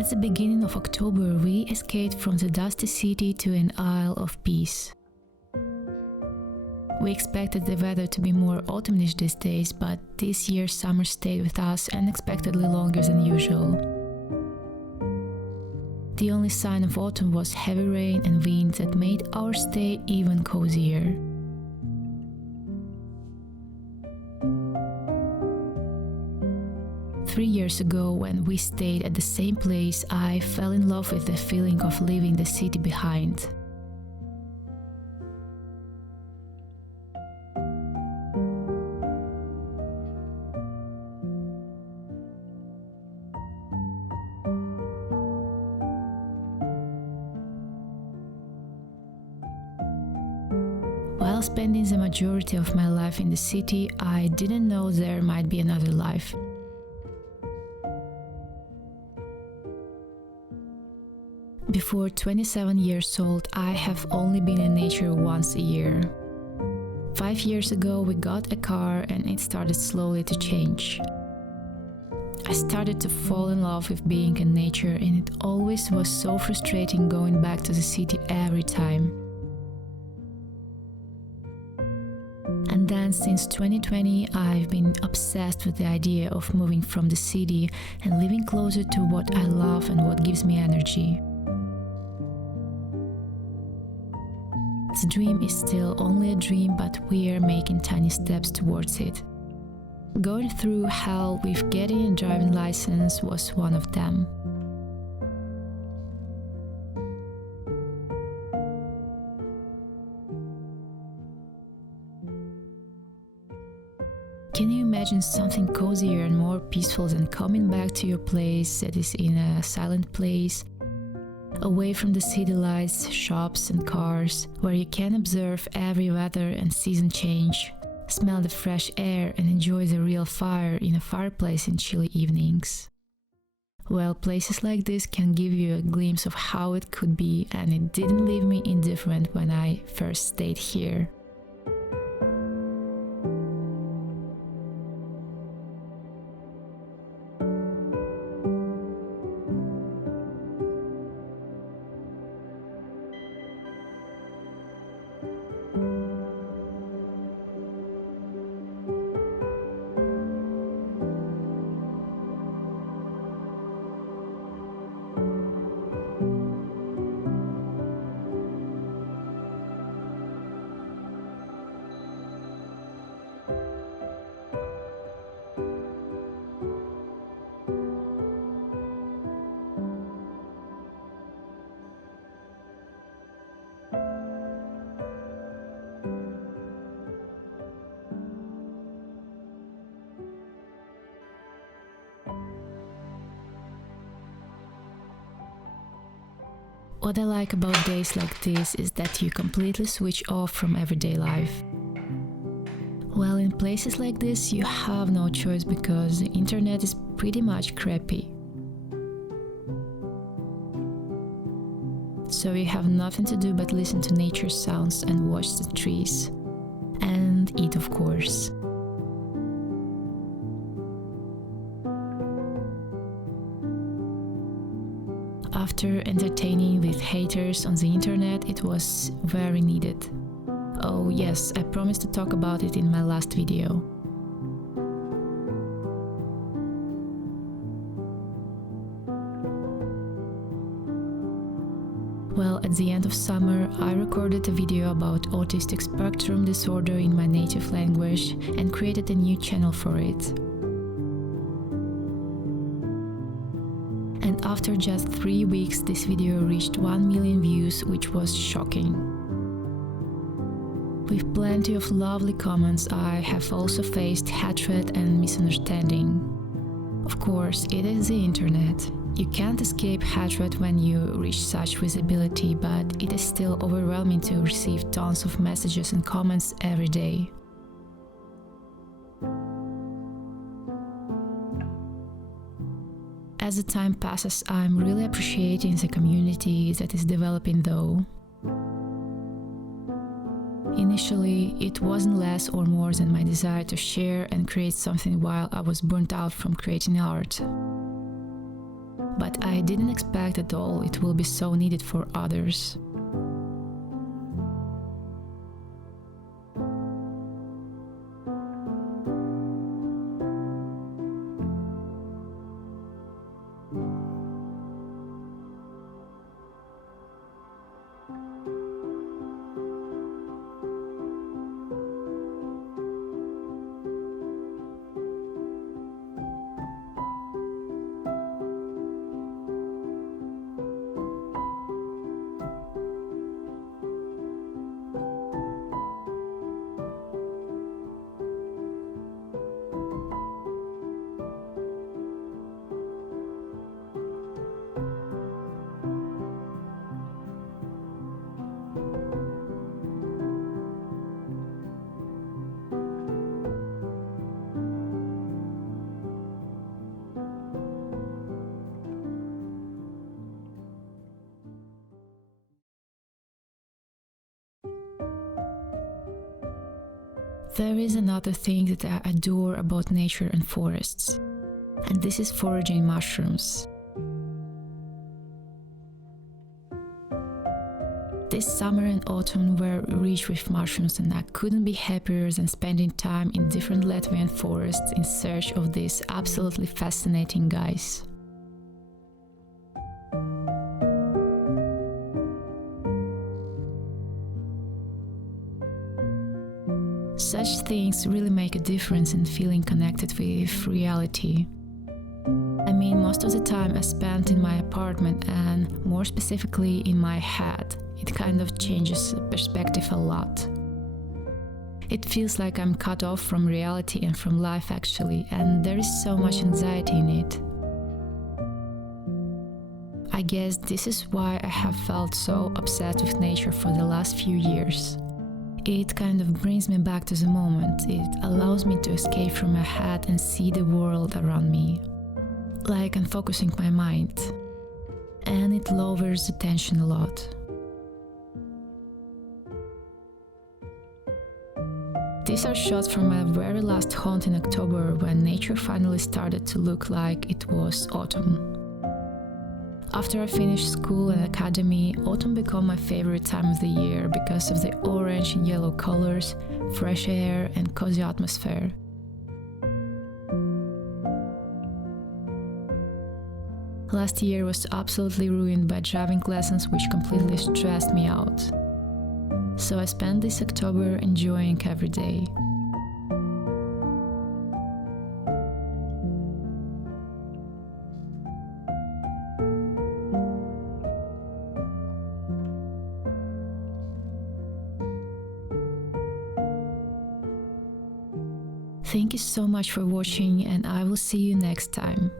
At the beginning of October, we escaped from the dusty city to an isle of peace. We expected the weather to be more autumnish these days, but this year summer stayed with us unexpectedly longer than usual. The only sign of autumn was heavy rain and wind that made our stay even cozier. Three years ago, when we stayed at the same place, I fell in love with the feeling of leaving the city behind. While spending the majority of my life in the city, I didn't know there might be another life. Before 27 years old, I have only been in nature once a year. 5 years ago, we got a car and it started slowly to change. I started to fall in love with being in nature, and it always was so frustrating going back to the city every time. And then since 2020, I've been obsessed with the idea of moving from the city and living closer to what I love and what gives me energy. The dream is still only a dream, but we are making tiny steps towards it. Going through hell with getting a driving license was one of them. Can you imagine something cozier and more peaceful than coming back to your place that is in a silent place, away from the city lights, shops and cars, where you can observe every weather and season change, smell the fresh air and enjoy the real fire in a fireplace in chilly evenings? Well, places like this can give you a glimpse of how it could be, and it didn't leave me indifferent when I first stayed here. What I like about days like this is that you completely switch off from everyday life. Well, in places like this, you have no choice because the internet is pretty much crappy. So you have nothing to do but listen to nature's sounds and watch the trees. And eat, of course. After entertaining with haters on the internet, it was very needed. Oh yes, I promised to talk about it in my last video. Well, at the end of summer, I recorded a video about autistic spectrum disorder in my native language and created a new channel for it. And after just 3 weeks, this video reached 1 million views, which was shocking. With plenty of lovely comments, I have also faced hatred and misunderstanding. Of course, it is the internet. You can't escape hatred when you reach such visibility, but it is still overwhelming to receive tons of messages and comments every day. As the time passes, I'm really appreciating the community that is developing though. Initially, it wasn't less or more than my desire to share and create something while I was burnt out from creating art. but I didn't expect at all it will be so needed for others. There is another thing that I adore about nature and forests, and this is foraging mushrooms. This summer and autumn were rich with mushrooms, and I couldn't be happier than spending time in different Latvian forests in search of these absolutely fascinating guys. Such things really make a difference in feeling connected with reality. I mean, most of the time I spent in my apartment, and more specifically in my head. It kind of changes perspective a lot. It feels like I'm cut off from reality and from life actually, and there is so much anxiety in it. I guess this is why I have felt so obsessed with nature for the last few years. It kind of brings me back to the moment. It allows me to escape from my head and see the world around me. Like I'm focusing my mind. And it lowers the tension a lot. These are shots from my very last hunt in October, when nature finally started to look like it was autumn. After I finished school and academy, autumn became my favorite time of the year because of the orange and yellow colors, fresh air, and cozy atmosphere. Last year was absolutely ruined by driving lessons, which completely stressed me out. So I spent this October enjoying every day. Thank you so much for watching, and I will see you next time.